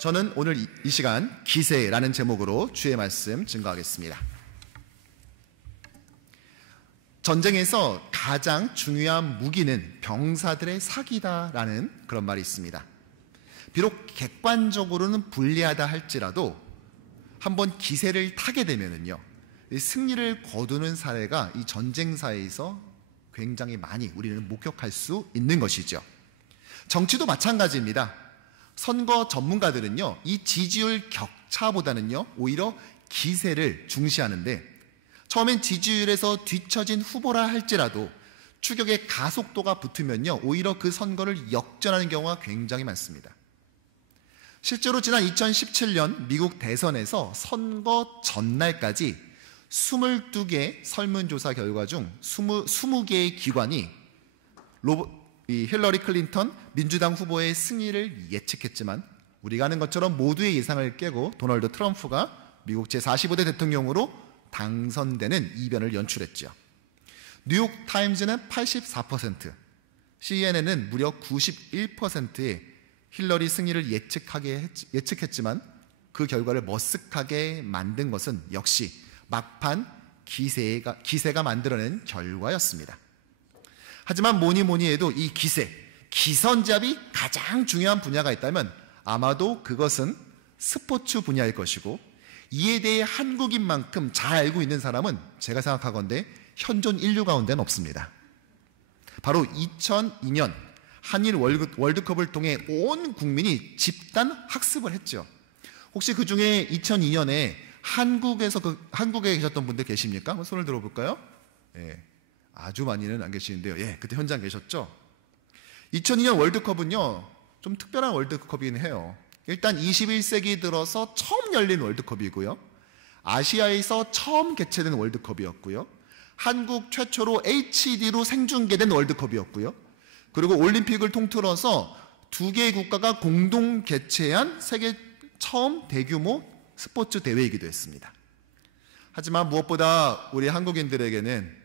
저는 오늘 이 시간 기세라는 제목으로 주의 말씀 증거하겠습니다. 전쟁에서 가장 중요한 무기는 병사들의 사기다라는 그런 말이 있습니다. 비록 객관적으로는 불리하다 할지라도 한번 기세를 타게 되면은요, 승리를 거두는 사례가 이 전쟁사에서 굉장히 많이 우리는 목격할 수 있는 것이죠. 정치도 마찬가지입니다. 선거 전문가들은요, 이 지지율 격차보다는요 오히려 기세를 중시하는데, 처음엔 지지율에서 뒤처진 후보라 할지라도 추격의 가속도가 붙으면요 오히려 그 선거를 역전하는 경우가 굉장히 많습니다. 실제로 지난 2017년 미국 대선에서 선거 전날까지 22개 설문조사 결과 중 20개의 기관이 힐러리 클린턴 민주당 후보의 승리를 예측했지만, 우리가 아는 것처럼 모두의 예상을 깨고 도널드 트럼프가 미국 제45대 대통령으로 당선되는 이변을 연출했죠. 뉴욕타임즈는 84%, CNN은 무려 91%의 힐러리 승리를 예측했지만 그 결과를 머쓱하게 만든 것은 역시 막판 기세가 만들어낸 결과였습니다. 하지만 뭐니 해도 이 기선제압이 가장 중요한 분야가 있다면 아마도 그것은 스포츠 분야일 것이고, 이에 대해 한국인만큼 잘 알고 있는 사람은 제가 생각하건대 현존 인류 가운데는 없습니다. 바로 2002년 한일 월드컵을 통해 온 국민이 집단 학습을 했죠. 혹시 그 중에 2002년에 한국에 계셨던 분들 계십니까? 한번 손을 들어볼까요? 예, 아주 많이는 안 계시는데요. 예, 그때 현장 계셨죠? 2002년 월드컵은요, 좀 특별한 월드컵이긴 해요. 일단 21세기 들어서 처음 열린 월드컵이고요. 아시아에서 처음 개최된 월드컵이었고요. 한국 최초로 HD로 생중계된 월드컵이었고요. 그리고 올림픽을 통틀어서 두 개의 국가가 공동 개최한 세계 처음 대규모 스포츠 대회이기도 했습니다. 하지만 무엇보다 우리 한국인들에게는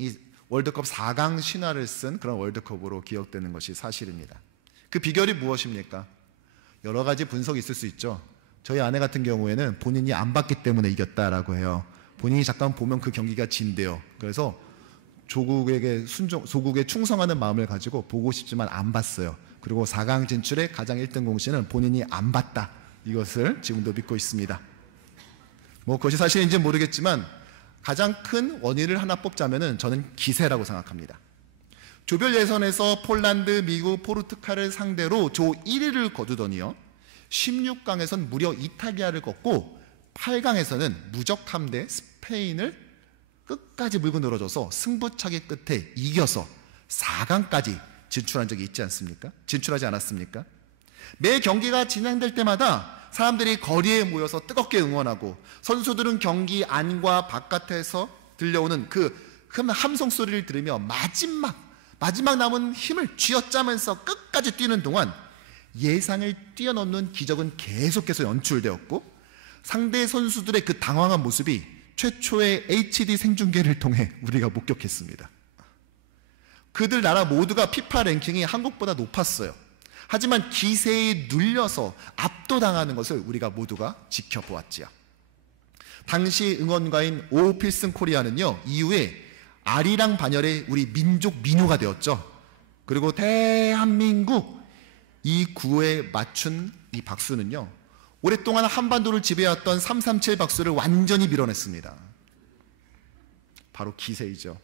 이 월드컵 4강 신화를 쓴 그런 월드컵으로 기억되는 것이 사실입니다. 그 비결이 무엇입니까? 여러 가지 분석이 있을 수 있죠. 저희 아내 같은 경우에는 본인이 안 봤기 때문에 이겼다라고 해요. 본인이 잠깐 보면 그 경기가 진대요. 그래서 조국에 충성하는 마음을 가지고 보고 싶지만 안 봤어요. 그리고 4강 진출의 가장 1등 공신은 본인이 안 봤다, 이것을 지금도 믿고 있습니다. 그것이 사실인지는 모르겠지만 가장 큰 원인을 하나 뽑자면은 저는 기세라고 생각합니다. 조별 예선에서 폴란드, 미국, 포르투갈을 상대로 조 1위를 거두더니요, 16강에선 무려 이탈리아를 꺾고 8강에서는 무적함대 스페인을 끝까지 물고 늘어져서 승부차기 끝에 이겨서 4강까지 진출한 적이 있지 않습니까? 진출하지 않았습니까? 매 경기가 진행될 때마다 사람들이 거리에 모여서 뜨겁게 응원하고, 선수들은 경기 안과 바깥에서 들려오는 그 함성 소리를 들으며 마지막 남은 힘을 쥐어짜면서 끝까지 뛰는 동안 예상을 뛰어넘는 기적은 계속해서 연출되었고, 상대 선수들의 그 당황한 모습이 최초의 HD 생중계를 통해 우리가 목격했습니다. 그들 나라 모두가 피파 랭킹이 한국보다 높았어요. 하지만 기세에 눌려서 압도당하는 것을 우리가 모두가 지켜보았지요. 당시 응원가인 오 필승 코리아는요, 이후에 아리랑 반열의 우리 민족 민요가 되었죠. 그리고 대한민국, 이 구호에 맞춘 이 박수는요, 오랫동안 한반도를 지배했던 337 박수를 완전히 밀어냈습니다. 바로 기세이죠.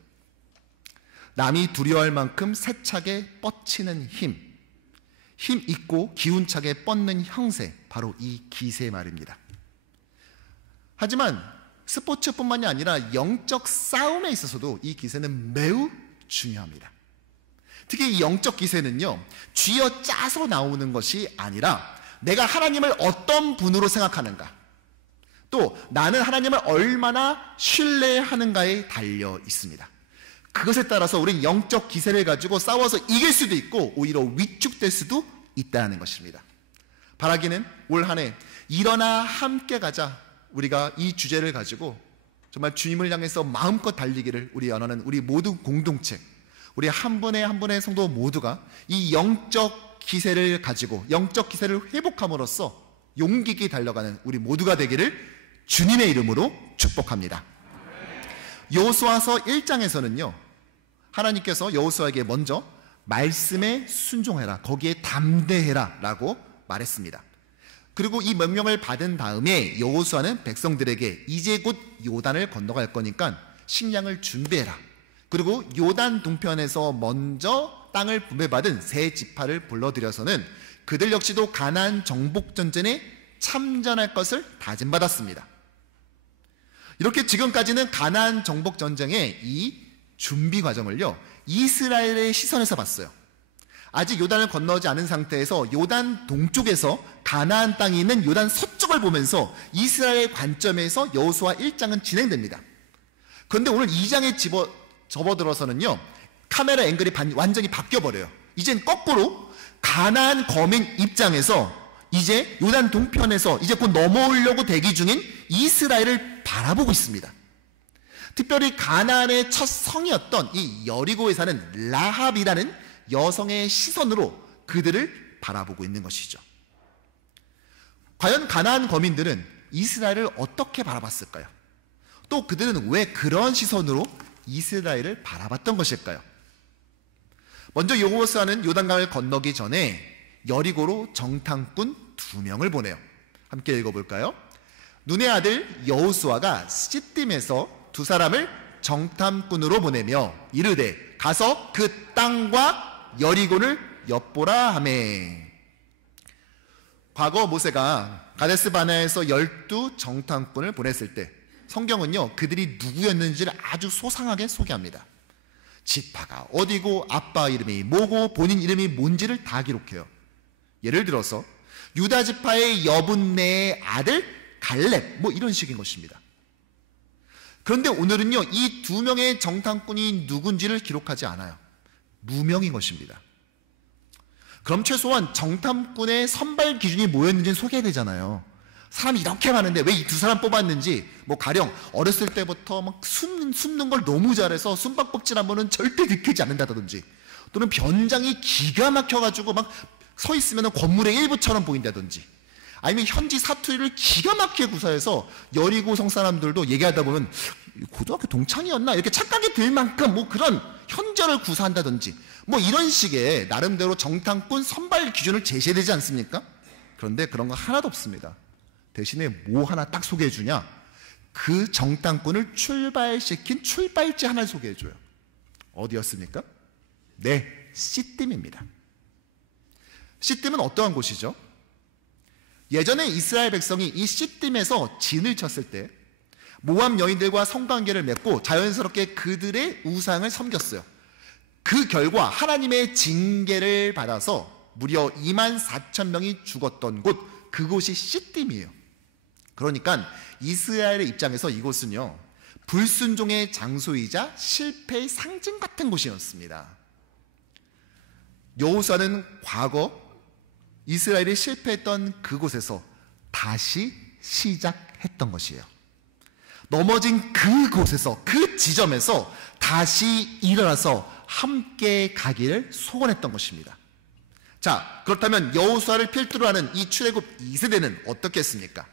남이 두려워할 만큼 세차게 뻗치는 힘 있고 기운차게 뻗는 형세, 바로 이 기세 말입니다. 하지만 스포츠뿐만이 아니라 영적 싸움에 있어서도 이 기세는 매우 중요합니다. 특히 이 영적 기세는요, 쥐어짜서 나오는 것이 아니라 내가 하나님을 어떤 분으로 생각하는가, 또 나는 하나님을 얼마나 신뢰하는가에 달려 있습니다. 그것에 따라서 우리는 영적 기세를 가지고 싸워서 이길 수도 있고 오히려 위축될 수도 있다는 것입니다. 바라기는 올 한 해 일어나 함께 가자, 우리가 이 주제를 가지고 정말 주님을 향해서 마음껏 달리기를 우리 원하는 우리 모든 공동체, 우리 한 분의 한 분의 성도 모두가 이 영적 기세를 가지고 영적 기세를 회복함으로써 용기 있게 달려가는 우리 모두가 되기를 주님의 이름으로 축복합니다. 여호수아서 1장에서는요, 하나님께서 여호수아에게 먼저 말씀에 순종해라, 거기에 담대해라 라고 말했습니다. 그리고 이 명령을 받은 다음에 여호수아는 백성들에게 이제 곧 요단을 건너갈 거니까 식량을 준비해라, 그리고 요단 동편에서 먼저 땅을 분배받은 세 지파를 불러들여서는 그들 역시도 가나안 정복 전쟁에 참전할 것을 다짐받았습니다. 이렇게 지금까지는 가나안 정복 전쟁의 이 준비 과정을요, 이스라엘의 시선에서 봤어요. 아직 요단을 건너지 않은 상태에서 요단 동쪽에서 가나안 땅이 있는 요단 서쪽을 보면서 이스라엘의 관점에서 여호수아 1장은 진행됩니다. 그런데 오늘 2장에 접어들어서는요, 카메라 앵글이 완전히 바뀌어버려요. 이젠 거꾸로 가나안 거민 입장에서 이제 요단 동편에서 이제 곧 넘어오려고 대기 중인 이스라엘을 바라보고 있습니다. 특별히 가나안의 첫 성이었던 이 여리고에 사는 라합이라는 여성의 시선으로 그들을 바라보고 있는 것이죠. 과연 가나안 거민들은 이스라엘을 어떻게 바라봤을까요? 또 그들은 왜 그런 시선으로 이스라엘을 바라봤던 것일까요? 먼저 여호수아는 요단강을 건너기 전에 여리고로 정탐꾼 2명을 보내요. 함께 읽어볼까요? 눈의 아들 여호수아가 시딤에서 2사람을 정탐꾼으로 보내며 이르되 가서 그 땅과 여리고를 엿보라 하매. 과거 모세가 가데스 바네아에서 12 정탐꾼을 보냈을 때 성경은요, 그들이 누구였는지를 아주 소상하게 소개합니다. 지파가 어디고 아빠 이름이 뭐고 본인 이름이 뭔지를 다 기록해요. 예를 들어서 유다 지파의 여분네의 아들 갈렙, 뭐 이런 식인 것입니다. 그런데 오늘은요, 이 2명의 정탐꾼이 누군지를 기록하지 않아요. 무명인 것입니다. 그럼 최소한 정탐꾼의 선발 기준이 뭐였는지는 소개해야 되잖아요. 사람이 이렇게 많은데 왜 이 2사람 뽑았는지, 뭐 가령 어렸을 때부터 막 숨는 걸 너무 잘해서 숨바꼭질 하면은 절대 들키지 않는다든지, 또는 변장이 기가 막혀가지고 막 서 있으면 건물의 일부처럼 보인다든지, 아니면 현지 사투리를 기가 막히게 구사해서 여리고 성 사람들도 얘기하다 보면 고등학교 동창이었나 이렇게 착각이 들 만큼 뭐 그런 현저를 구사한다든지, 뭐 이런 식의 나름대로 정탐꾼 선발 기준을 제시해야 되지 않습니까? 그런데 그런 거 하나도 없습니다. 대신에 뭐 하나 딱 소개해 주냐? 그 정탐꾼을 출발시킨 출발지 하나를 소개해 줘요. 어디였습니까? 네, 시딤입니다. 시딤은 어떠한 곳이죠? 예전에 이스라엘 백성이 이 시딤에서 진을 쳤을 때 모압 여인들과 성관계를 맺고 자연스럽게 그들의 우상을 섬겼어요. 그 결과 하나님의 징계를 받아서 무려 24,000명이 죽었던 곳, 그곳이 시딤이에요. 그러니까 이스라엘의 입장에서 이곳은요, 불순종의 장소이자 실패의 상징 같은 곳이었습니다. 여호수아는 과거 이스라엘이 실패했던 그곳에서 다시 시작했던 것이에요. 넘어진 그곳에서, 그 지점에서 다시 일어나서 함께 가기를 소원했던 것입니다. 자, 그렇다면 여호수아를 필두로 하는 이 출애굽 2세대는 어떻게 했습니까?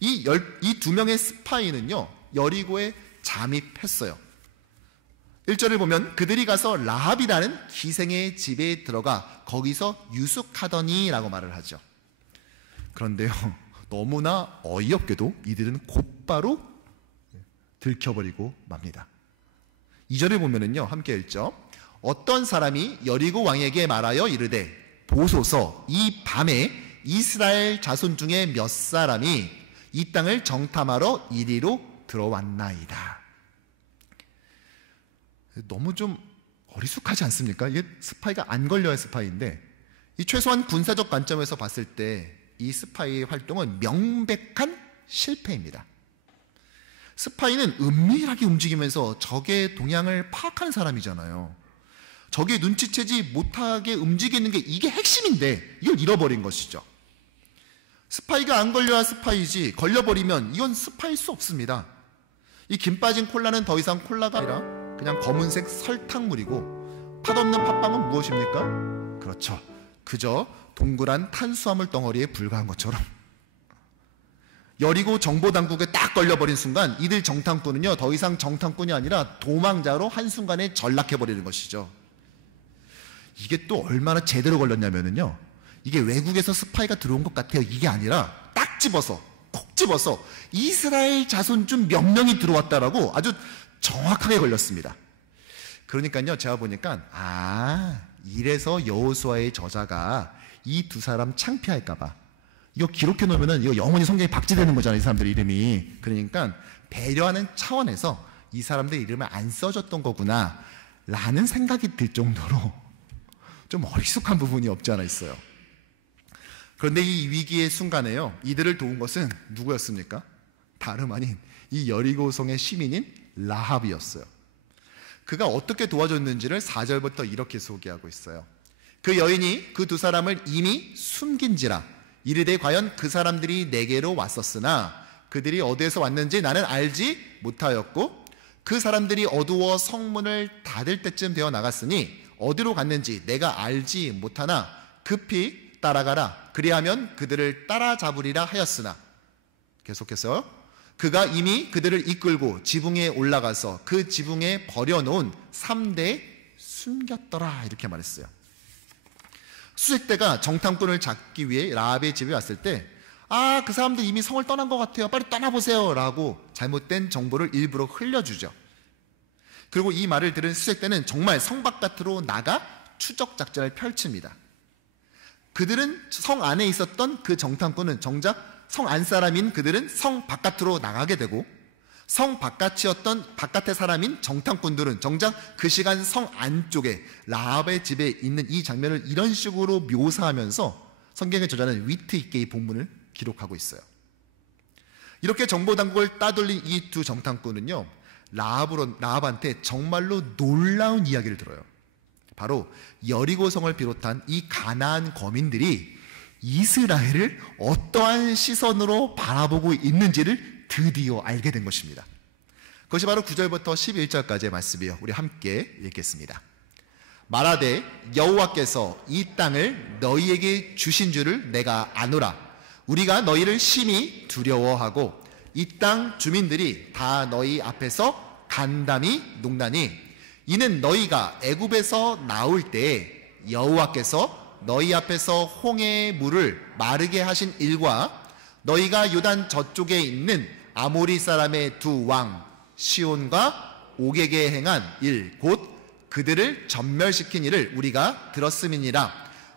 이 2명의 스파이는요, 여리고에 잠입했어요. 1절을 보면 그들이 가서 라합이라는 기생의 집에 들어가 거기서 유숙하더니 라고 말을 하죠. 그런데요, 너무나 어이없게도 이들은 곧바로 들켜버리고 맙니다. 2절을 보면은요, 함께 읽죠. 어떤 사람이 여리고 왕에게 말하여 이르되 보소서, 이 밤에 이스라엘 자손 중에 몇 사람이 이 땅을 정탐하러 이리로 들어왔나이다. 너무 좀 어리숙하지 않습니까? 이게 스파이가 안 걸려야 스파이인데, 이 최소한 군사적 관점에서 봤을 때 이 스파이의 활동은 명백한 실패입니다. 스파이는 은밀하게 움직이면서 적의 동향을 파악하는 사람이잖아요. 적이 눈치채지 못하게 움직이는 게 이게 핵심인데 이걸 잃어버린 것이죠. 스파이가 안 걸려야 스파이지, 걸려버리면 이건 스파이일 수 없습니다. 이 김 빠진 콜라는 더 이상 콜라가 아니라 그냥 검은색 설탕물이고, 팥없는 팥빵은 무엇입니까? 그렇죠, 그저 동그란 탄수화물 덩어리에 불과한 것처럼 여리고 정보당국에 딱 걸려버린 순간 이들 정탐꾼은요 더 이상 정탐꾼이 아니라 도망자로 한순간에 전락해버리는 것이죠. 이게 또 얼마나 제대로 걸렸냐면요, 이게 외국에서 스파이가 들어온 것 같아요. 이게 아니라 딱 집어서, 콕 집어서 이스라엘 자손 중 몇 명이 들어왔다라고 아주 정확하게 걸렸습니다. 그러니까요, 제가 보니까 이래서 여호수아의 저자가 이 두 사람 창피할까봐 이거 기록해 놓으면은 이거 영원히 성경에 박제되는 거잖아요, 이 사람들 이름이. 그러니까 배려하는 차원에서 이 사람들 이름을 안 써줬던 거구나 라는 생각이 들 정도로 좀 어리숙한 부분이 없지 않아 있어요. 그런데 이 위기의 순간에요, 이들을 도운 것은 누구였습니까? 다름 아닌 이 여리고성의 시민인 라합이었어요. 그가 어떻게 도와줬는지를 4절부터 이렇게 소개하고 있어요. 그 여인이 그 두 사람을 이미 숨긴지라 이르되 과연 그 사람들이 내게로 왔었으나 그들이 어디에서 왔는지 나는 알지 못하였고 그 사람들이 어두워 성문을 닫을 때쯤 되어 나갔으니 어디로 갔는지 내가 알지 못하나 급히 따라가라 그리하면 그들을 따라잡으리라 하였으나, 계속해서 그가 이미 그들을 이끌고 지붕에 올라가서 그 지붕에 버려놓은 3대에 숨겼더라 이렇게 말했어요. 수색대가 정탐꾼을 잡기 위해 라합의 집에 왔을 때 그 사람들 이미 성을 떠난 것 같아요, 빨리 떠나보세요 라고 잘못된 정보를 일부러 흘려주죠. 그리고 이 말을 들은 수색대는 정말 성 바깥으로 나가 추적 작전을 펼칩니다. 그들은 성 안에 있었던 그 정탐꾼은 정작 성 안 사람인 그들은 성 바깥으로 나가게 되고 성 바깥의 사람인 정탐꾼들은 정작 그 시간 성 안쪽에 라합의 집에 있는 이 장면을 이런 식으로 묘사하면서 성경의 저자는 위트 있게 이 본문을 기록하고 있어요. 이렇게 정보당국을 따돌린 이 두 정탐꾼은요 라합한테 정말로 놀라운 이야기를 들어요. 바로 여리고성을 비롯한 이 가나안 거민들이 이스라엘을 어떠한 시선으로 바라보고 있는지를 드디어 알게 된 것입니다. 그것이 바로 9절부터 11절까지의 말씀이에요. 우리 함께 읽겠습니다. 말하되 여호와께서 이 땅을 너희에게 주신 줄을 내가 아노라. 우리가 너희를 심히 두려워하고 이 땅 주민들이 다 너희 앞에서 간담이 녹나니 이는 너희가 애굽에서 나올 때에 여호와께서 너희 앞에서 홍해의 물을 마르게 하신 일과 너희가 요단 저쪽에 있는 아모리 사람의 두 왕 시온과 옥에게 행한 일 곧 그들을 전멸시킨 일을 우리가 들었음이니라.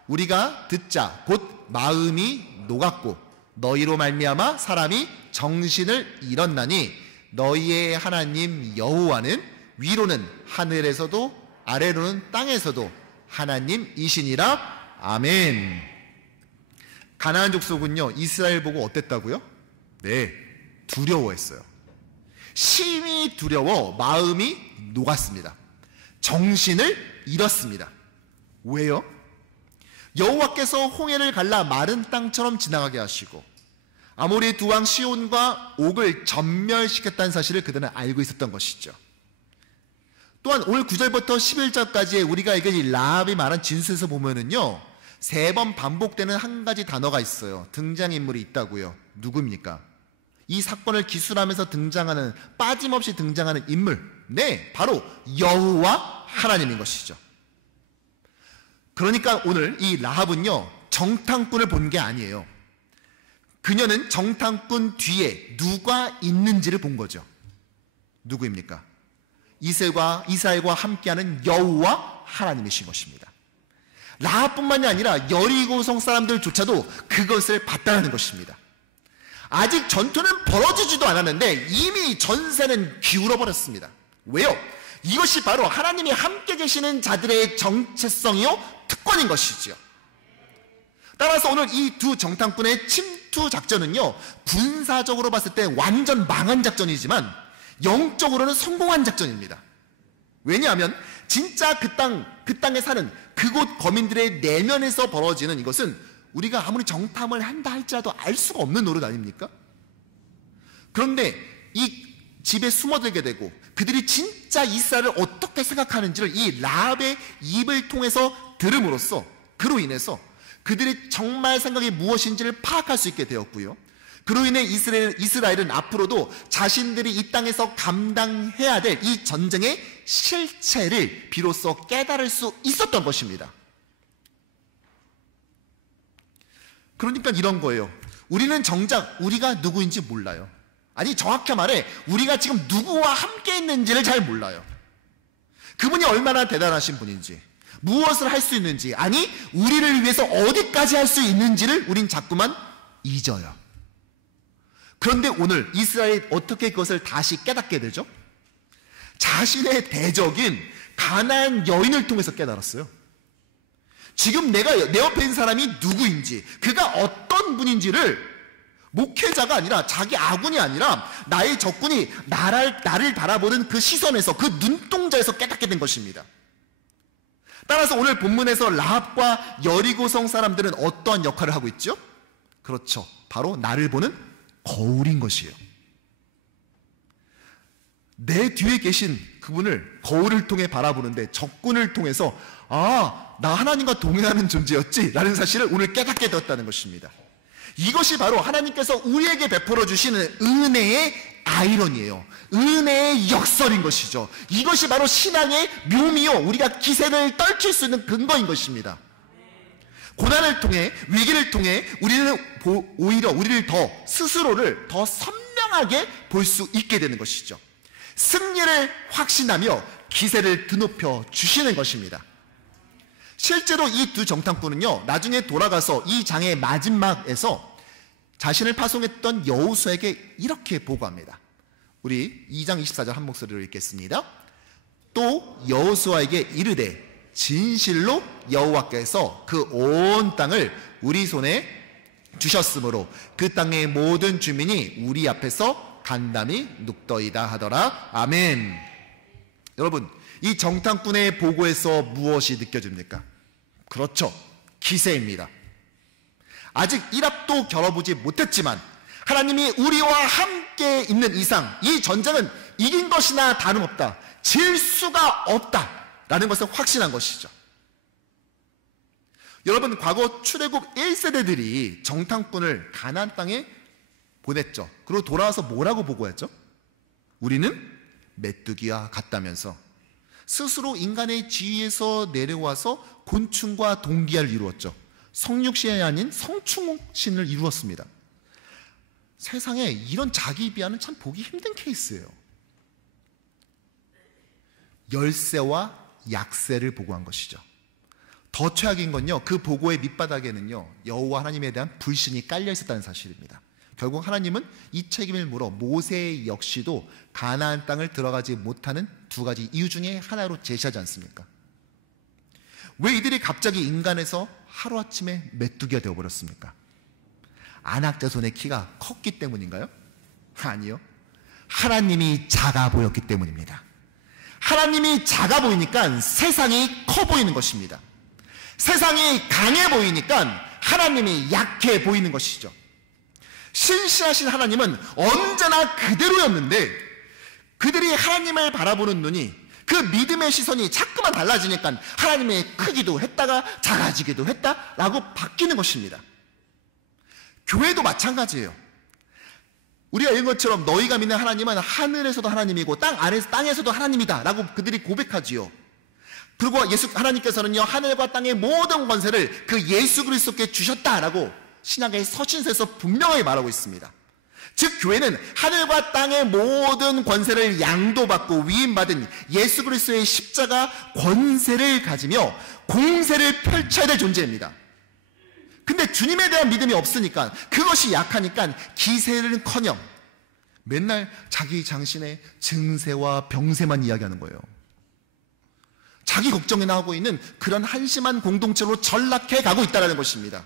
우리가 듣자 곧 마음이 녹았고 너희로 말미암아 사람이 정신을 잃었나니 너희의 하나님 여호와는 위로는 하늘에서도 아래로는 땅에서도 하나님이시니라. 아멘. 가나안 족속은요 이스라엘 보고 어땠다고요? 네, 두려워했어요. 심히 두려워 마음이 녹았습니다. 정신을 잃었습니다. 왜요? 여호와께서 홍해를 갈라 마른 땅처럼 지나가게 하시고 아모리 두 왕 시온과 옥을 전멸시켰다는 사실을 그들은 알고 있었던 것이죠. 또한 오늘 9절부터 11절까지의 우리가 읽은 이 라합이 말한 진술에서 보면은요 3번 반복되는 한 가지 단어가 있어요. 등장인물이 있다고요. 누굽니까? 이 사건을 기술하면서 등장하는, 빠짐없이 등장하는 인물, 네, 바로 여호와 하나님인 것이죠. 그러니까 오늘 이 라합은요 정탐꾼을 본 게 아니에요. 그녀는 정탐꾼 뒤에 누가 있는지를 본 거죠. 누구입니까? 이스라엘과 함께하는 여호와 하나님이신 것입니다. 라합뿐만이 아니라 여리고성 사람들조차도 그것을 봤다는 것입니다. 아직 전투는 벌어지지도 않았는데 이미 전세는 기울어 버렸습니다. 왜요? 이것이 바로 하나님이 함께 계시는 자들의 정체성이요 특권인 것이지요. 따라서 오늘 이 두 정탐꾼의 침투 작전은요 군사적으로 봤을 때 완전 망한 작전이지만 영적으로는 성공한 작전입니다. 왜냐하면 진짜 그 땅에 사는 그곳 거민들의 내면에서 벌어지는 이것은 우리가 아무리 정탐을 한다 할지라도 알 수가 없는 노릇 아닙니까? 그런데 이 집에 숨어들게 되고 그들이 진짜 이스라엘을 어떻게 생각하는지를 이 라합의 입을 통해서 들음으로써 그로 인해서 그들의 정말 생각이 무엇인지를 파악할 수 있게 되었고요. 그로 인해 이스라엘은 앞으로도 자신들이 이 땅에서 감당해야 될 이 전쟁의 실체를 비로소 깨달을 수 있었던 것입니다. 그러니까 이런 거예요. 우리는 정작 우리가 누구인지 몰라요. 아니, 정확히 말해 우리가 지금 누구와 함께 있는지를 잘 몰라요. 그분이 얼마나 대단하신 분인지, 무엇을 할 수 있는지, 아니 우리를 위해서 어디까지 할 수 있는지를 우린 자꾸만 잊어요. 그런데 오늘 이스라엘이 어떻게 그것을 다시 깨닫게 되죠? 자신의 대적인 가나안 여인을 통해서 깨달았어요. 지금 내 옆에 있는 사람이 누구인지, 그가 어떤 분인지를 목회자가 아니라, 자기 아군이 아니라 나의 적군이 나를 바라보는 그 시선에서, 그 눈동자에서 깨닫게 된 것입니다. 따라서 오늘 본문에서 라합과 여리고성 사람들은 어떠한 역할을 하고 있죠? 그렇죠, 바로 나를 보는 거울인 것이에요. 내 뒤에 계신 그분을 거울을 통해 바라보는데, 적군을 통해서 나 하나님과 동행하는 존재였지 라는 사실을 오늘 깨닫게 되었다는 것입니다. 이것이 바로 하나님께서 우리에게 베풀어 주시는 은혜의 아이러니예요. 은혜의 역설인 것이죠. 이것이 바로 신앙의 묘미요, 우리가 기세를 떨칠 수 있는 근거인 것입니다. 고난을 통해, 위기를 통해 우리는 오히려 우리를 스스로를 더 선명하게 볼 수 있게 되는 것이죠. 승리를 확신하며 기세를 드높여 주시는 것입니다. 실제로 이 두 정탐꾼은요, 나중에 돌아가서 이 장의 마지막에서 자신을 파송했던 여호수아에게 이렇게 보고합니다. 우리 2장 24절 한 목소리로 읽겠습니다. 또 여호수아에게 이르되 진실로 여호와께서 그 온 땅을 우리 손에 주셨으므로 그 땅의 모든 주민이 우리 앞에서 간담이 눕더이다 하더라. 아멘. 여러분, 이 정탐꾼의 보고에서 무엇이 느껴집니까? 그렇죠, 기세입니다. 아직 1합도 겨뤄보지 못했지만 하나님이 우리와 함께 있는 이상 이 전쟁은 이긴 것이나 다름없다, 질 수가 없다라는 것을 확신한 것이죠. 여러분, 과거 출애굽 1세대들이 정탐꾼을 가나안 땅에 보냈죠. 그리고 돌아와서 뭐라고 보고했죠? 우리는 메뚜기와 같다면서 스스로 인간의 지위에서 내려와서 곤충과 동기화를 이루었죠. 성육신이 아닌 성충신을 이루었습니다. 세상에 이런 자기 비하는 참 보기 힘든 케이스예요. 열세와 약세를 보고한 것이죠. 더 최악인 건요, 그 보고의 밑바닥에는요 여호와 하나님에 대한 불신이 깔려 있었다는 사실입니다. 결국 하나님은 이 책임을 물어 모세 역시도 가나안 땅을 들어가지 못하는 두 가지 이유 중에 하나로 제시하지 않습니까? 왜 이들이 갑자기 인간에서 하루아침에 메뚜기가 되어버렸습니까? 안악자손의 키가 컸기 때문인가요? 아니요, 하나님이 작아 보였기 때문입니다. 하나님이 작아 보이니까 세상이 커 보이는 것입니다. 세상이 강해 보이니까 하나님이 약해 보이는 것이죠. 신실하신 하나님은 언제나 그대로였는데 그들이 하나님을 바라보는 눈이, 그 믿음의 시선이 자꾸만 달라지니까 하나님의 크기도 했다가 작아지기도 했다라고 바뀌는 것입니다. 교회도 마찬가지예요. 우리가 읽은 것처럼 너희가 믿는 하나님은 하늘에서도 하나님이고 땅에서도 하나님이다 라고 그들이 고백하지요. 그리고 하나님께서는요, 하늘과 땅의 모든 권세를 그 예수 그리스도께 주셨다라고 신약의 서신서에서 분명하게 말하고 있습니다. 즉 교회는 하늘과 땅의 모든 권세를 양도받고 위임받은 예수 그리스도의 십자가 권세를 가지며 공세를 펼쳐야 될 존재입니다. 근데 주님에 대한 믿음이 없으니까, 그것이 약하니까 기세는커녕 맨날 자기 장신의 증세와 병세만 이야기하는 거예요. 자기 걱정이나 하고 있는 그런 한심한 공동체로 전락해 가고 있다는 것입니다.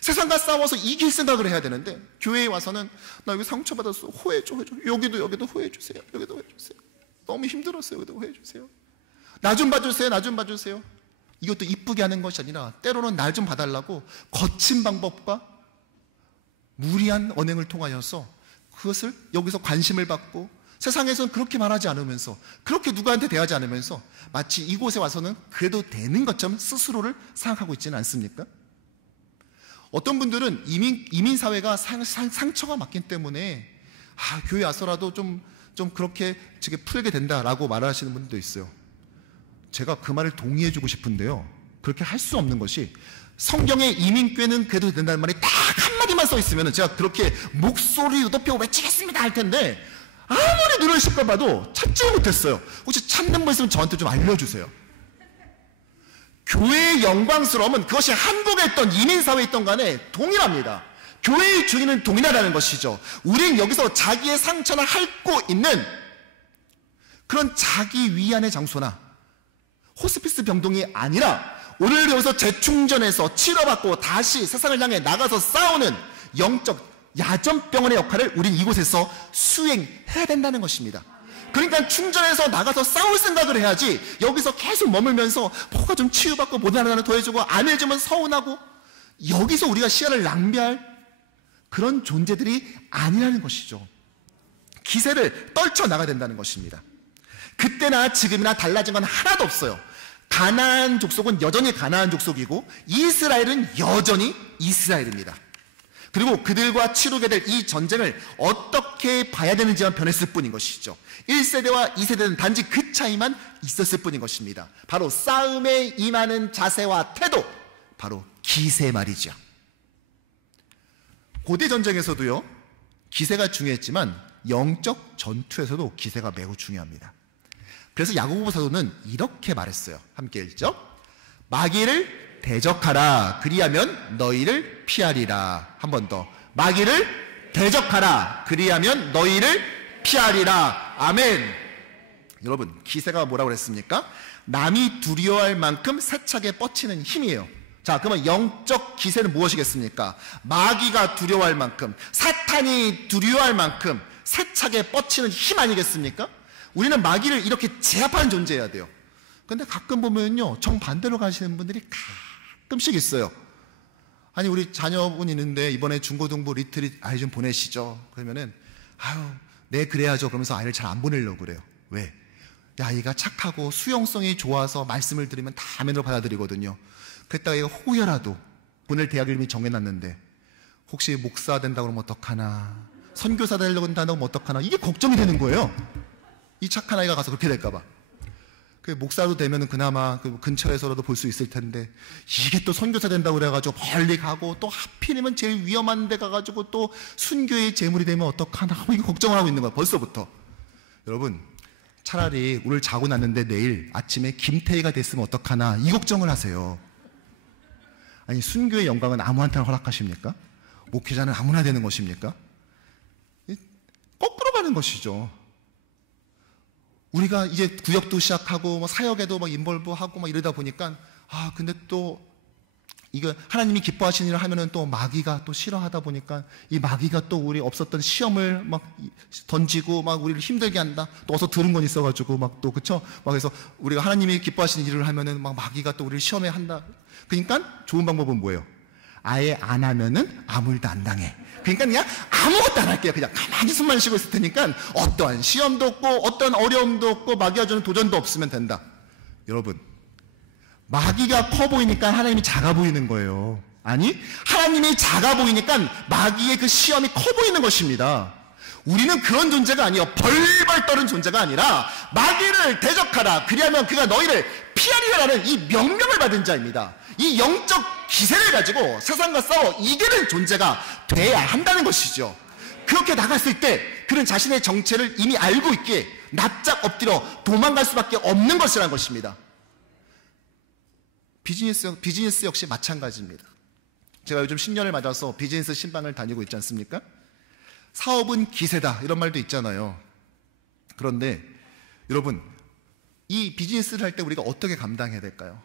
세상과 싸워서 이길 생각을 해야 되는데 교회에 와서는 나 여기 상처받았어, 호해줘. 여기도 호해주세요. 여기도 호해주세요. 너무 힘들었어요. 여기도 호해주세요. 나 좀 봐주세요. 이것도 이쁘게 하는 것이 아니라 때로는 날 좀 봐달라고 거친 방법과 무리한 언행을 통하여서 그것을 여기서 관심을 받고, 세상에서는 그렇게 말하지 않으면서, 그렇게 누구한테 대하지 않으면서 마치 이곳에 와서는 그래도 되는 것처럼 스스로를 생각하고 있지는 않습니까? 어떤 분들은 이민 사회가 상처가 맞기 때문에 교회 와서라도 좀 그렇게 풀게 된다라고 말하시는 분도 있어요. 제가 그 말을 동의해주고 싶은데요. 그렇게 할 수 없는 것이, 성경에 이민교회는 그래도 된다는 말이 딱 한마디만 써 있으면 제가 그렇게 목소리 높여 외치겠습니다 할 텐데, 아무리 눈을 씻어봐도 찾지 못했어요. 혹시 찾는 분 있으면 저한테 좀 알려주세요. 교회의 영광스러움은 그것이 한국에 있던 이민사회에 있던 간에 동일합니다. 교회의 주인은 동일하다는 것이죠. 우린 여기서 자기의 상처를 핥고 있는 그런 자기 위안의 장소나 호스피스 병동이 아니라, 오늘 여기서 재충전해서 치료받고 다시 세상을 향해 나가서 싸우는 영적 야전병원의 역할을 우린 이곳에서 수행해야 된다는 것입니다. 그러니까 충전해서 나가서 싸울 생각을 해야지, 여기서 계속 머물면서 뭐가 좀 치유받고 뭐 하나 더 해주고 안 해주면 서운하고, 여기서 우리가 시간을 낭비할 그런 존재들이 아니라는 것이죠. 기세를 떨쳐나가야 된다는 것입니다. 그때나 지금이나 달라진 건 하나도 없어요. 가나안 족속은 여전히 가나안 족속이고 이스라엘은 여전히 이스라엘입니다. 그리고 그들과 치르게 될 이 전쟁을 어떻게 봐야 되는지만 변했을 뿐인 것이죠. 1세대와 2세대는 단지 그 차이만 있었을 뿐인 것입니다. 바로 싸움에 임하는 자세와 태도, 바로 기세 말이죠. 고대 전쟁에서도요, 기세가 중요했지만 영적 전투에서도 기세가 매우 중요합니다. 그래서 야고보 사도는 이렇게 말했어요. 함께 읽죠. 마귀를 대적하라. 그리하면 너희를 피하리라. 한 번 더. 마귀를 대적하라. 그리하면 너희를 피하리라. 아멘. 여러분, 기세가 뭐라고 그랬습니까? 남이 두려워할 만큼 세차게 뻗치는 힘이에요. 자, 그러면 영적 기세는 무엇이겠습니까? 마귀가 두려워할 만큼, 사탄이 두려워할 만큼 세차게 뻗치는 힘 아니겠습니까? 우리는 마귀를 이렇게 제압하는 존재여야 돼요. 근데 가끔 보면요, 정반대로 가시는 분들이 가끔씩 있어요. 아니, 우리 자녀분 있는데 이번에 중고등부 리트릿 아이 좀 보내시죠. 그러면은 네 그래야죠. 그러면서 아이를 잘 안 보내려고 그래요. 왜? 아이가 착하고 수용성이 좋아서 말씀을 드리면 다 아멘으로 받아들이거든요. 그랬다가 얘가 혹여라도 보낼 대학을 이미 정해놨는데 혹시 목사 된다고 그러면 어떡하나, 선교사 되려고 한다고 하면 어떡하나, 이게 걱정이 되는 거예요. 이 착한 아이가 가서 그렇게 될까봐. 그 목사도 되면은 그나마 그 근처에서라도 볼 수 있을 텐데, 이게 또 선교사 된다고 그래가지고 멀리 가고, 또 하필이면 제일 위험한 데 가가지고 또 순교의 제물이 되면 어떡하나, 이거 걱정을 하고 있는 거야, 벌써부터. 여러분, 차라리 오늘 자고 났는데 내일 아침에 김태희가 됐으면 어떡하나, 이 걱정을 하세요. 아니, 순교의 영광은 아무한테나 허락하십니까? 목회자는 아무나 되는 것입니까? 거꾸로 가는 것이죠. 우리가 이제 구역도 시작하고 사역에도 인볼브하고 이러다 보니까, 근데 또 이거 하나님이 기뻐하시는 일을 하면은 또 마귀가 또 싫어하다 보니까, 이 마귀가 또 우리 없었던 시험을 던지고 우리를 힘들게 한다. 또 어서 들은 건 있어가지고 또 그쵸? 그래서 우리가 하나님이 기뻐하시는 일을 하면은 마귀가 또 우리를 시험에 한다. 그러니까 좋은 방법은 뭐예요? 아예 안 하면은 아무 일도 안 당해. 그러니까 그냥 아무것도 안 할게요. 그냥 가만히 숨만 쉬고 있을 테니까 어떠한 시험도 없고 어떠한 어려움도 없고 마귀가 주는 도전도 없으면 된다. 여러분, 마귀가 커 보이니까 하나님이 작아 보이는 거예요. 아니, 하나님이 작아 보이니까 마귀의 그 시험이 커 보이는 것입니다. 우리는 그런 존재가 아니에요. 벌벌 떠는 존재가 아니라 마귀를 대적하라. 그리하면 그가 너희를 피하리라는 이 명령을 받은 자입니다. 이 영적 기세를 가지고 세상과 싸워 이기는 존재가 돼야 한다는 것이죠. 그렇게 나갔을 때 그는 자신의 정체를 이미 알고 있기에 납작 엎드려 도망갈 수밖에 없는 것이라는 것입니다. 비즈니스 역시 마찬가지입니다. 제가 요즘 신년을 맞아서 비즈니스 신방을 다니고 있지 않습니까? 사업은 기세다, 이런 말도 있잖아요. 그런데 여러분, 이 비즈니스를 할 때 우리가 어떻게 감당해야 될까요?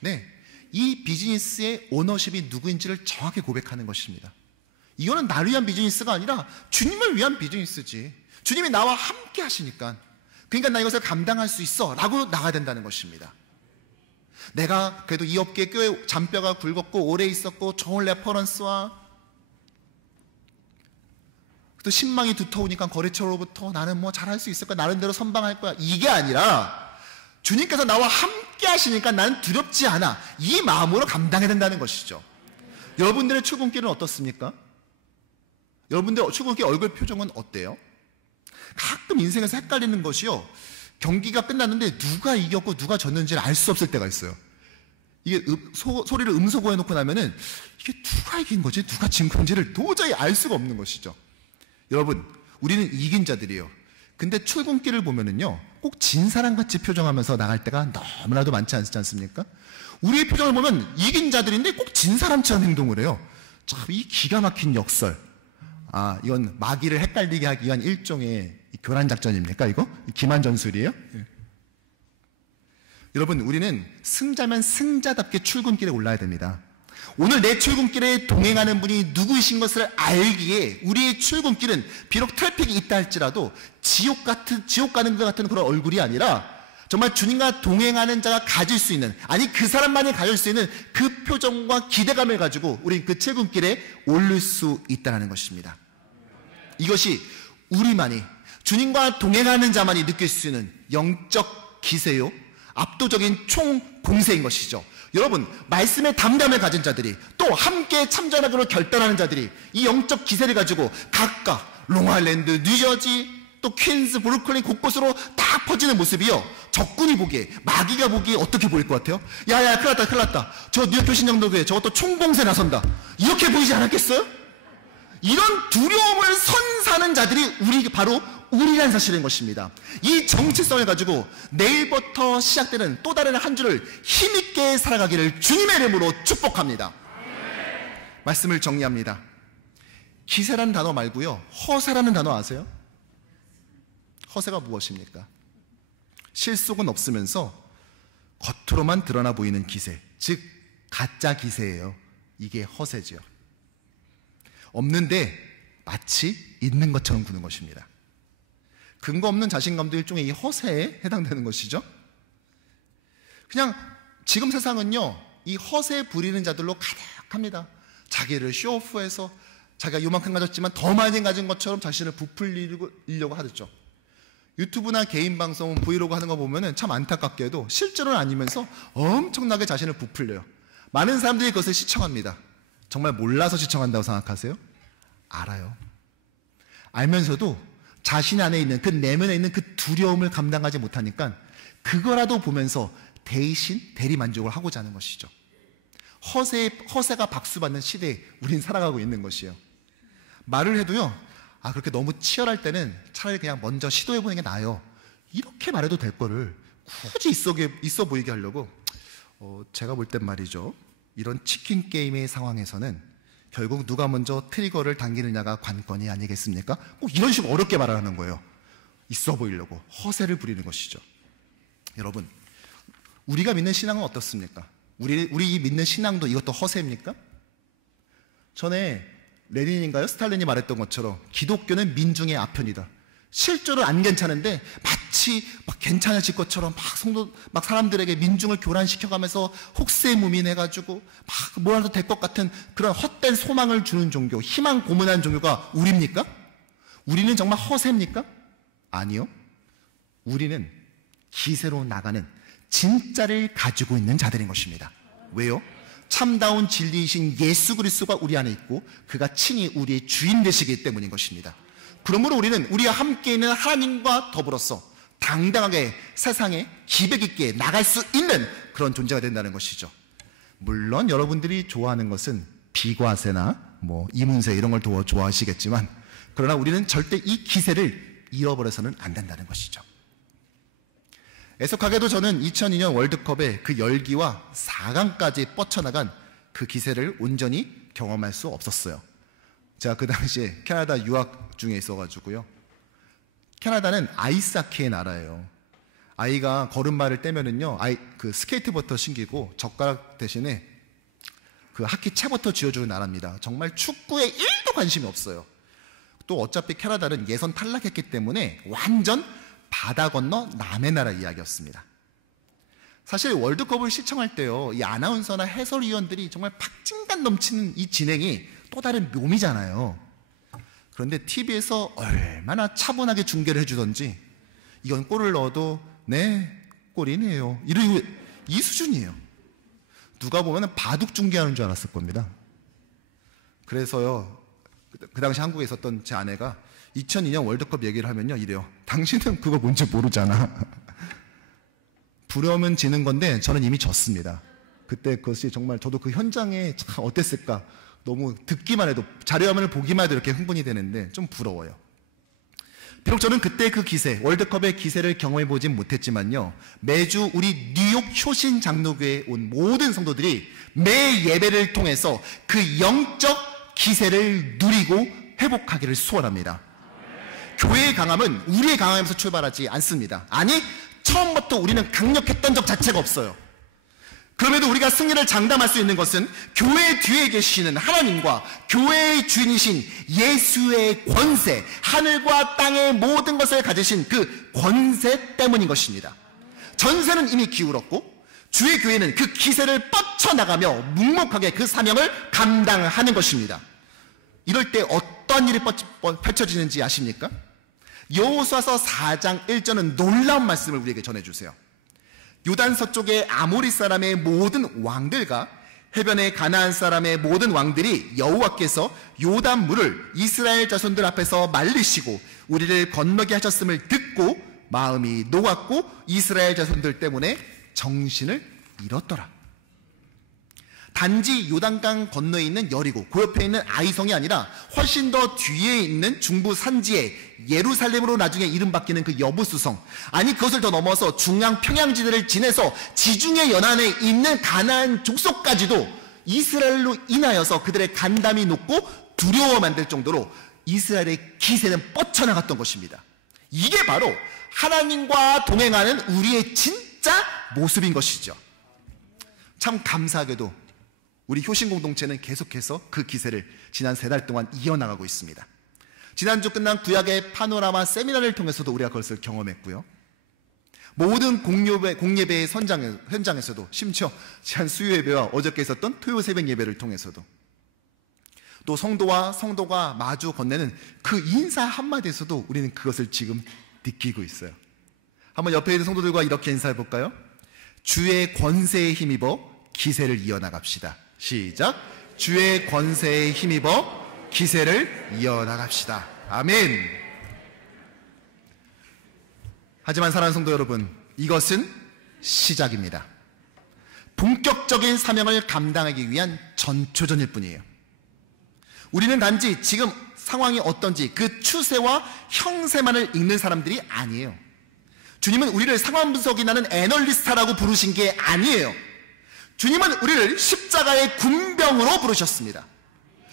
네, 이 비즈니스의 오너십이 누구인지를 정확히 고백하는 것입니다. 이거는 나를 위한 비즈니스가 아니라 주님을 위한 비즈니스지. 주님이 나와 함께 하시니까, 그러니까 나 이것을 감당할 수 있어 라고 나가야 된다는 것입니다. 내가 그래도 이 업계에 꽤 잔뼈가 굵었고 오래 있었고 좋은 레퍼런스와 또 신망이 두터우니까 거래처로부터 나는 잘할 수 있을 거야, 나름대로 선방할 거야, 이게 아니라 주님께서 나와 함께 하시니까 나는 두렵지 않아, 이 마음으로 감당해야 된다는 것이죠. 여러분들의 출근길은 어떻습니까? 여러분들 출근길 얼굴 표정은 어때요? 가끔 인생에서 헷갈리는 것이요, 경기가 끝났는데 누가 이겼고 누가 졌는지를 알 수 없을 때가 있어요. 이게 소리를 음소거해 놓고 나면은 이게 누가 이긴 거지, 누가 진 건지를 도저히 알 수가 없는 것이죠. 여러분, 우리는 이긴 자들이에요. 근데 출근길을 보면은요, 꼭 진 사람같이 표정하면서 나갈 때가 너무나도 많지 않습니까? 우리의 표정을 보면 이긴 자들인데 꼭 진 사람처럼 행동을 해요. 참, 이 기가 막힌 역설. 이건 마귀를 헷갈리게 하기 위한 일종의 교란 작전입니까, 이거? 기만 전술이에요? 여러분, 우리는 승자면 승자답게 출근길에 올라야 됩니다. 오늘 내 출근길에 동행하는 분이 누구이신 것을 알기에 우리의 출근길은 비록 트래픽이 있다 할지라도 지옥 가는 것 같은 그런 얼굴이 아니라 정말 주님과 동행하는 자가 가질 수 있는, 아니 그 사람만이 가질 수 있는 그 표정과 기대감을 가지고 우리 그 출근길에 오를 수 있다는 것입니다. 이것이 우리만이, 주님과 동행하는 자만이 느낄 수 있는 영적 기세요, 압도적인 총공세인 것이죠. 여러분, 말씀의 담담을 가진 자들이, 또 함께 참전하기로 결단하는 자들이 이 영적 기세를 가지고 각각 롱아일랜드, 뉴저지, 또 퀸즈, 브루클린 곳곳으로 딱 퍼지는 모습이요, 적군이 보기에, 마귀가 보기에 어떻게 보일 것 같아요? 야야, 큰일 났다, 저 뉴욕 교신정도교회 저것도 총공세 나선다, 이렇게 보이지 않았겠어요? 이런 두려움을 선사하는 자들이 바로 우리라는 사실인 것입니다. 이 정체성을 가지고 내일부터 시작되는 또 다른 한 주를 힘있게 살아가기를 주님의 이름으로 축복합니다. 말씀을 정리합니다. 기세라는 단어 말고요, 허세라는 단어 아세요? 허세가 무엇입니까? 실속은 없으면서 겉으로만 드러나 보이는 기세, 즉 가짜 기세예요. 이게 허세죠. 없는데 마치 있는 것처럼 구는 것입니다. 근거 없는 자신감도 일종의 이 허세에 해당되는 것이죠. 그냥 지금 세상은요, 이 허세 부리는 자들로 가득합니다. 자기를 쇼오프해서 자기가 요만큼 가졌지만 더 많이 가진 것처럼 자신을 부풀리려고 하죠. 유튜브나 개인 방송, 브이로그 하는 거 보면은 참 안타깝게도 실제로는 아니면서 엄청나게 자신을 부풀려요. 많은 사람들이 그것을 시청합니다. 정말 몰라서 시청한다고 생각하세요? 알아요. 알면서도 자신 안에 있는 그 내면에 있는 그 두려움을 감당하지 못하니까 그거라도 보면서 대리 만족을 하고자 하는 것이죠. 허세가 박수받는 시대에 우린 살아가고 있는 것이에요. 말을 해도요, 그렇게 너무 치열할 때는 차라리 그냥 먼저 시도해보는 게 나아요, 이렇게 말해도 될 거를 굳이 있어 보이게 하려고, 제가 볼 땐 말이죠, 이런 치킨 게임의 상황에서는 결국 누가 먼저 트리거를 당기느냐가 관건이 아니겠습니까? 꼭 이런 식으로 어렵게 말하는 거예요. 있어 보이려고 허세를 부리는 것이죠. 여러분, 우리가 믿는 신앙은 어떻습니까? 우리 믿는 신앙도 이것도 허세입니까? 전에 레닌인가요? 스탈린이 말했던 것처럼 기독교는 민중의 아편이다. 실제로 안 괜찮은데 마치 막 괜찮아질 것처럼 막 사람들에게 민중을 교란시켜가면서 혹세무민해가지고 막 뭐라도 될 것 같은 그런 헛된 소망을 주는 종교, 희망 고문하는 종교가 우리입니까? 우리는 정말 허세입니까? 아니요. 우리는 기세로 나가는 진짜를 가지고 있는 자들인 것입니다. 왜요? 참다운 진리이신 예수 그리스도가 우리 안에 있고 그가 친히 우리의 주인 되시기 때문인 것입니다. 그러므로 우리는 우리와 함께 있는 하나님과 더불어서 당당하게 세상에 기백 있게 나갈 수 있는 그런 존재가 된다는 것이죠. 물론 여러분들이 좋아하는 것은 비과세나 이문세 이런 걸 좋아하시겠지만, 그러나 우리는 절대 이 기세를 잃어버려서는 안 된다는 것이죠. 애석하게도 저는 2002년 월드컵의 그 열기와 4강까지 뻗쳐나간 그 기세를 온전히 경험할 수 없었어요. 제가 그 당시에 캐나다 유학 중에 있어가지고요. 캐나다는 아이스하키의 나라예요. 아이가 걸음마를 떼면은요, 그 스케이트부터 신기고 젓가락 대신에 그 하키 채부터 쥐어주는 나라입니다. 정말 축구에 1도 관심이 없어요. 또 어차피 캐나다는 예선 탈락했기 때문에 완전 바다 건너 남의 나라 이야기였습니다. 사실 월드컵을 시청할 때요, 이 아나운서나 해설위원들이 정말 박진감 넘치는 이 진행이 또 다른 묘미잖아요. 그런데 TV에서 얼마나 차분하게 중계를 해주던지, 이건 골을 넣어도 네, 골이네요, 이 수준이에요. 누가 보면 바둑 중계하는 줄 알았을 겁니다. 그래서요, 그 당시 한국에 있었던 제 아내가 2002년 월드컵 얘기를 하면요 이래요. 당신은 그거 뭔지 모르잖아. 부려면 지는 건데 저는 이미 졌습니다. 그때 그것이 정말 저도 그 현장에 참 어땠을까, 너무 듣기만 해도, 자료화면을 보기만 해도 이렇게 흥분이 되는데 좀 부러워요. 비록 저는 그때 그 기세, 월드컵의 기세를 경험해 보진 못했지만요, 매주 우리 뉴욕 효신 장로교회에 온 모든 성도들이 매 예배를 통해서 그 영적 기세를 누리고 회복하기를 소원합니다. 교회의 강함은 우리의 강함에서 출발하지 않습니다. 아니, 처음부터 우리는 강력했던 적 자체가 없어요. 그럼에도 우리가 승리를 장담할 수 있는 것은 교회 뒤에 계시는 하나님과 교회의 주인이신 예수의 권세, 하늘과 땅의 모든 것을 가지신 그 권세 때문인 것입니다. 전세는 이미 기울었고 주의 교회는 그 기세를 뻗쳐나가며 묵묵하게 그 사명을 감당하는 것입니다. 이럴 때 어떤 일이 펼쳐지는지 아십니까? 여호수아서 4장 1절은 놀라운 말씀을 우리에게 전해주세요. 요단 서쪽의 아모리 사람의 모든 왕들과 해변의 가나안 사람의 모든 왕들이 여호와께서 요단 물을 이스라엘 자손들 앞에서 말리시고 우리를 건너게 하셨음을 듣고 마음이 녹았고 이스라엘 자손들 때문에 정신을 잃었더라. 단지 요단강 건너에 있는 여리고 그 옆에 있는 아이성이 아니라 훨씬 더 뒤에 있는 중부 산지에 예루살렘으로 나중에 이름 바뀌는 그 여부수성, 아니 그것을 더 넘어서 중앙 평양지대를 지내서 지중해 연안에 있는 가나안 족속까지도 이스라엘로 인하여서 그들의 간담이 높고 두려워 만들 정도로 이스라엘의 기세는 뻗쳐나갔던 것입니다. 이게 바로 하나님과 동행하는 우리의 진짜 모습인 것이죠. 참 감사하게도 우리 효신 공동체는 계속해서 그 기세를 지난 3달 동안 이어나가고 있습니다. 지난주 끝난 구약의 파노라마 세미나를 통해서도 우리가 그것을 경험했고요. 모든 공예배의 현장에서도, 심지어 지난 수요예배와 어저께 있었던 토요 새벽 예배를 통해서도, 또 성도가 마주 건네는 그 인사 한마디에서도 우리는 그것을 지금 느끼고 있어요. 한번 옆에 있는 성도들과 이렇게 인사해 볼까요? 주의 권세에 힘입어 기세를 이어나갑시다. 시작. 주의 권세에 힘입어 기세를 이어나갑시다. 아멘. 하지만 사랑하는 성도 여러분, 이것은 시작입니다. 본격적인 사명을 감당하기 위한 전초전일 뿐이에요. 우리는 단지 지금 상황이 어떤지 그 추세와 형세만을 읽는 사람들이 아니에요. 주님은 우리를 상황 분석이 나는 애널리스트라고 부르신 게 아니에요. 주님은 우리를 십자가의 군병으로 부르셨습니다.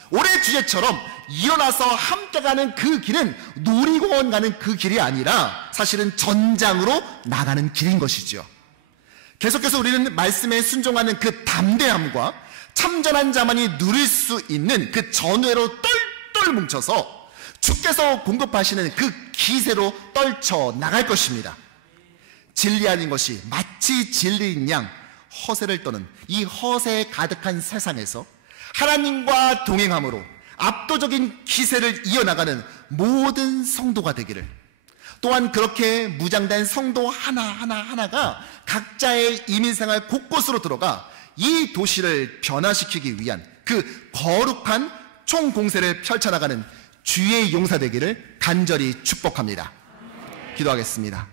올해 주제처럼 일어나서 함께 가는 그 길은 놀이공원 가는 그 길이 아니라 사실은 전장으로 나가는 길인 것이죠. 계속해서 우리는 말씀에 순종하는 그 담대함과 참전한 자만이 누릴 수 있는 그 전회로 똘똘 뭉쳐서 주께서 공급하시는 그 기세로 떨쳐 나갈 것입니다. 진리 아닌 것이 마치 진리인 양 허세를 떠는 이 허세에 가득한 세상에서 하나님과 동행함으로 압도적인 기세를 이어나가는 모든 성도가 되기를, 또한 그렇게 무장된 성도 하나하나가 각자의 이민생활 곳곳으로 들어가 이 도시를 변화시키기 위한 그 거룩한 총공세를 펼쳐나가는 주의 용사 되기를 간절히 축복합니다. 기도하겠습니다.